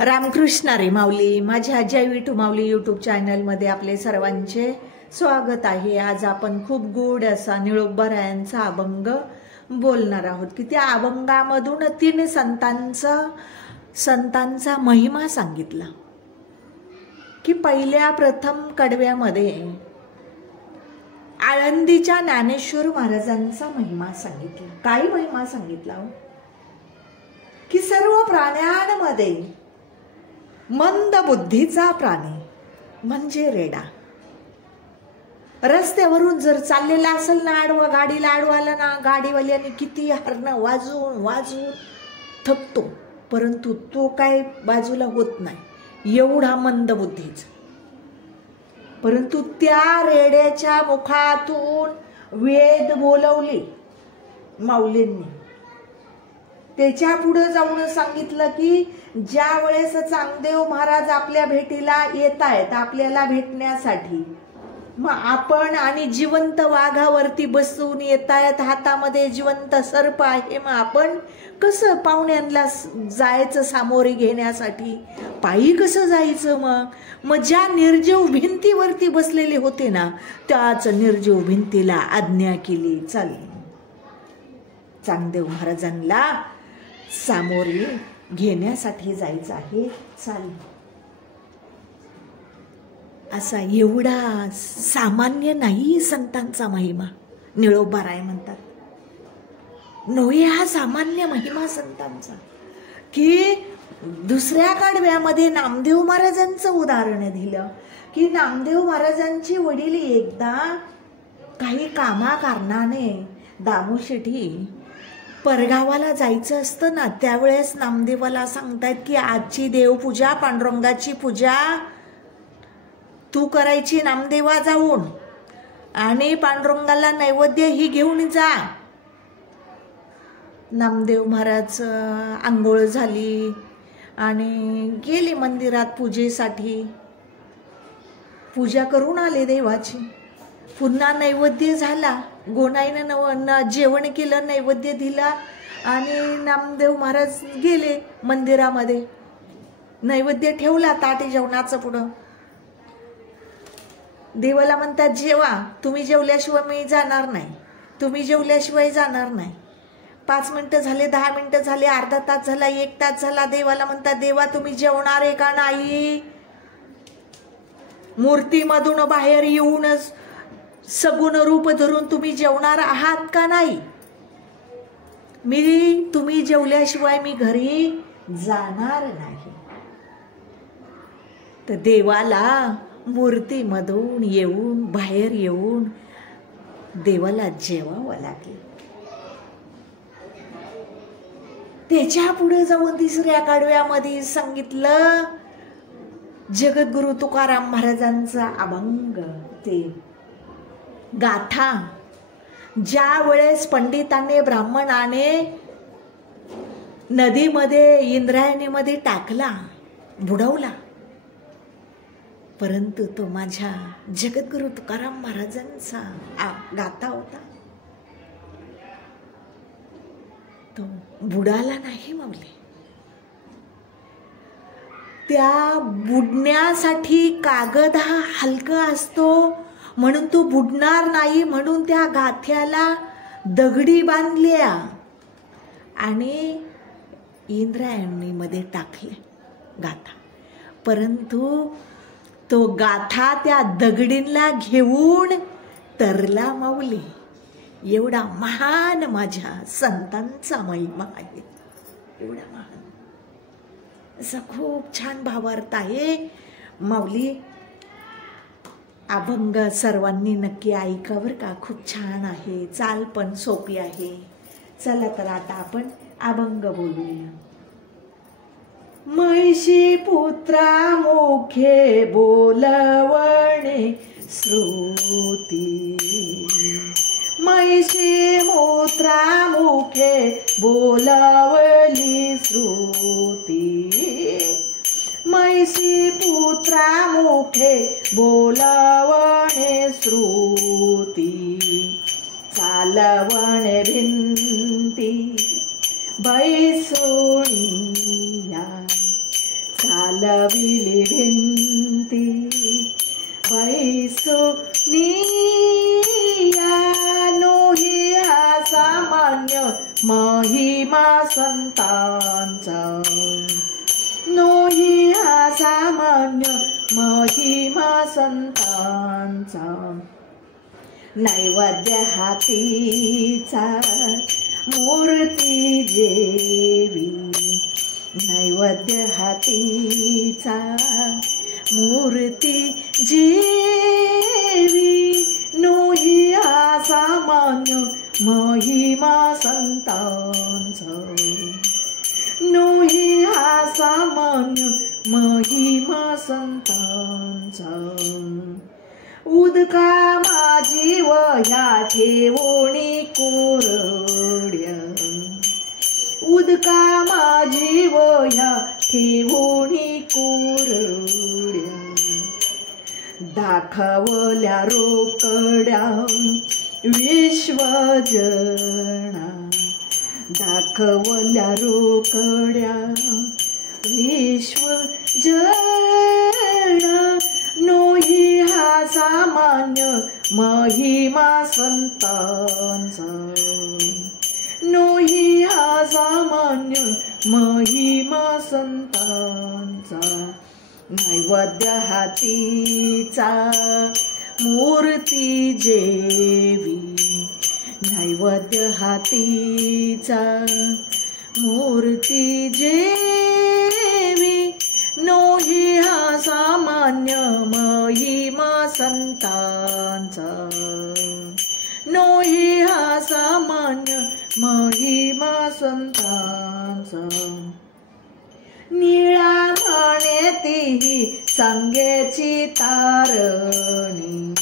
रामकृष्ण रे माऊली. माझ्या जय विठू माऊली यूट्यूब चॅनलमध्ये आपले सर्वांचे स्वागत आहे. आज आपण खूप गोड असा निळोबारायांचा अभंग बोलणार आहोत की त्या अभंगामधून 3 संतांचा महिमा सांगितला. की पहिल्या प्रथम कडव्यामध्ये आळंदीच्या ज्ञानेश्वर महाराजांचा महिमा सांगितला. काय महिमा सांगितला हो? की सर्व प्राण्यांमध्ये मंद बुद्धीचा प्राणी म्हणजे रेडा. रस्त्यावरून जर चाललेला असेल ना, आडवा गाडीला आडवाला ना, गाडीवाल्याने किती हरणं वाजवून थकतो, परंतु तो काय बाजूला होत नाही, एवढा मंद बुद्धीचा. परंतु त्या रेड्याच्या मुखातून वेद बोलवले माऊलींनी. त्याच्या पुढे जाऊन सांगितलं की ज्या वेळेस चांगदेव महाराज आपल्या भेटीला येत आहेत आपल्याला भेटण्यासाठी, मग आपण आणि जिवंत वाघावरती बसून येत आहेत, हातामध्ये जिवंत सर्प आहे, मग आपण कसं पाहुण्यांना जायचं सामोरे घेण्यासाठी? पायी कसं जायचं? मग ज्या निर्जीव भिंतीवरती बसलेले होते ना, त्याच निर्जीव भिंतीला आज्ञा केली, चल चांगदेव महाराजांना सामोरे घेण्यासाठी जायचं आहे, चाल. असा एवढा सामान्य नाही संतांचा महिमा. निळोबाराय म्हणतात नव्हे, हा सामान्य महिमा संतांचा. की दुसऱ्या कडव्यामध्ये नामदेव महाराजांचं उदाहरण दिलं की नामदेव महाराजांची वडील एकदा काही कामाकारणाने दामोशेठी परगावाला जायचं असतं ना, त्यावेळेस नामदेवाला सांगतायत की आजची देवपूजा, पांडुरंगाची पूजा तू करायची नामदेवा जाऊन, आणि पांडुरंगाला नैवेद्य ही घेऊन जा. नामदेव महाराज आंघोळ झाली आणि गेले मंदिरात पूजेसाठी. पूजा करून आले देवाची. पुन्हा नैवेद्य झाला, गोनाईनं जेवण केलं, नैवेद्य दिला आणि नामदेव महाराज गेले मंदिरामध्ये. नैवेद्य ठेवला ताटी जेवणाचं पुढं. देवाला म्हणतात जेवा, तुम्ही जेवल्याशिवाय मी जाणार नाही, तुम्ही जेवल्याशिवाय जाणार नाही. 5 मिनिटं झाले, 10 मिनिटं झाले, अर्धा तास झाला, 1 तास झाला. देवाला म्हणतात देवा तुम्ही जेवणार आहे का नाही? मूर्तीमधून बाहेर येऊनच सगुण रूप धरून तुम्ही जेवणार आहात का नाही? तुम्ही जेवल्याशिवाय मी घरी जाणार नाही. तर देवाला मूर्तीमधून येऊन बाहेर येऊन देवाला जेवावं लागेल. त्याच्या पुढे जाऊन 3ऱ्या कडव्यामध्ये सांगितलं जगद्गुरु तुकाराम महाराजांचा अभंग, ते गाथा. ज्या वेळेस पंडिताने ब्राह्मणाने नदीमध्ये इंद्रायणीमध्ये टाकला, बुडवला, परंतु तो माझ्या जगद्गुरु तुकाराम महाराजांचा गाथा होता, तो बुडाला नाही माऊली. त्या बुडण्यासाठी कागद हा हलका असतो म्हणून तो बुडणार नाही, म्हणून त्या गाथ्याला दगडी बांधल्या आणि इंद्रायणीमध्ये टाकले गाथा. परंतु तो गाथा त्या दगडींना घेऊन तरला माऊली. एवढा महान माझ्या संतांचा महिमा आहे, एवढा महान. असा खूप छान भावार्थ आहे माऊली. अभंग सर्वांनी नक्की ऐकावर का, खूप छान आहे, चाल पण सोपी आहे. चला तर आता आपण अभंग बोलूया. महिषी पुत्रा मुखे बोलवणे श्रुती, महिषी पुत्रा मुखे बोलवली श्रुती, महिषी पुत्रा मुखे बोलवणे श्रुती, चालवणे भिंती बैसोणिया, चालविली भिंती बैसोनियानो ही हा सामान्य महिमा संतांचा नोही हा सामान्य महिमा संतांचा नैवेद्य हातीचा मूर्ती जेवी नैवेद्य हातीचा मूर्ती जेवी नोही हा सामान्य महिमा संतांचा नोही हा सामान्य महिमा संतांचा उदका माझी वह्या ठेवणी कोरड्या उदका माझी वह्या ठेवणी कोरड्या दाखवल्या रोकड्या विश्वजना दाखवल्या रोकड्या विश्वजना नोही हा सामान्य महिमा संतांचा नोही हा सामान्य महिमा संतांचा नैवेद्य हातीचा मूर्ती जेवी नैवेद्य हातीचा मूर्ती जेवी नोही हा सामान्य महिमा संतांचा नोही हा सामान्य महिमा संतांचा निळा म्हणे तीही संगेची तारणी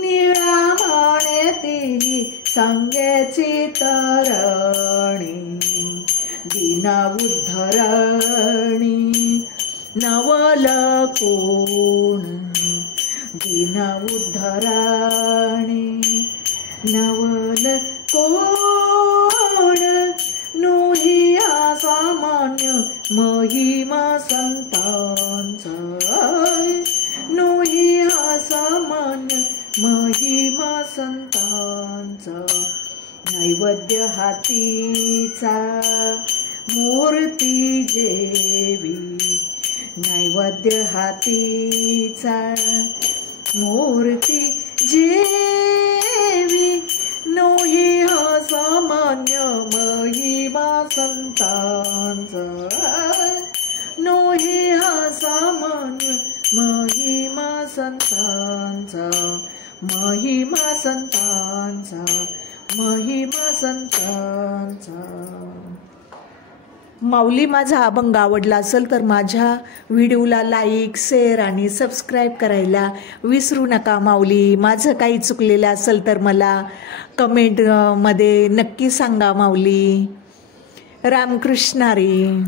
निळा म्हणे तीही संगेची तरणी दीना उद्धरणी नवल कोण दीना उद्धरणी नवल कोण नोही हा सामान्य महिमा संतांचा नोही हा सामान्य महिमा संतांचा नैवेद्य हातीचा मूर्ती जेवी नैवेद्य हातीचा मूर्ती जेवी नोही हा सामान्य महिमा संतांचा नोही हा सामान्य महिमा संतांचा महिमा संतांचा महिमा संतांचा माऊली माझा अभंग आवडला असेल तर माझ्या व्हिडिओला लाईक शेअर आणि सबस्क्राईब करायला विसरू नका माऊली. माझं काही चुकलेलं असेल तर मला कमेंटमध्ये नक्की सांगा माऊली. रामकृष्ण हरी.